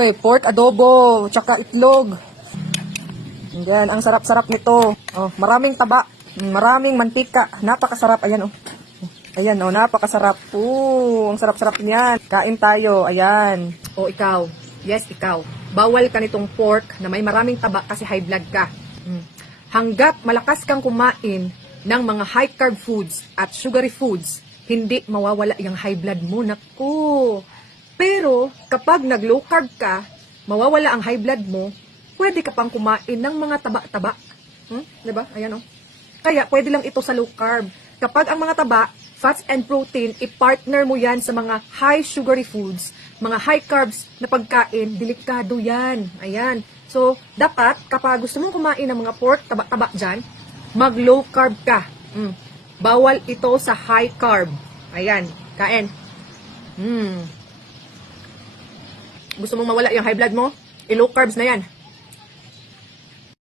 Uy, pork adobo, tsaka itlog. Yan, ang sarap-sarap nito. Oh, maraming taba, maraming mantika. Napakasarap. Ayan, oh. Ayan, oh, napakasarap. Ang sarap-sarap niyan. Kain tayo. Ayan. Oh, ikaw. Yes, ikaw. Bawal ka nitong pork na may maraming taba kasi high blood ka. Hanggat malakas kang kumain ng mga high carb foods at sugary foods, hindi mawawala yung high blood mo. Naku! Pero, kapag nag-low carb ka, mawawala ang high blood mo, pwede ka pang kumain ng mga taba-taba. Diba? Ayan, oh. Kaya, pwede lang ito sa low carb. Kapag ang mga taba, fats and protein, i-partner mo yan sa mga high sugary foods, mga high carbs na pagkain, delikado yan. Ayan. So, dapat, kapag gusto mong kumain ng mga pork, taba-taba dyan, mag-low carb ka. Bawal ito sa high carb. Ayan. Kain. Gusto mong mawala yung high blood mo? I-low carbs na yan.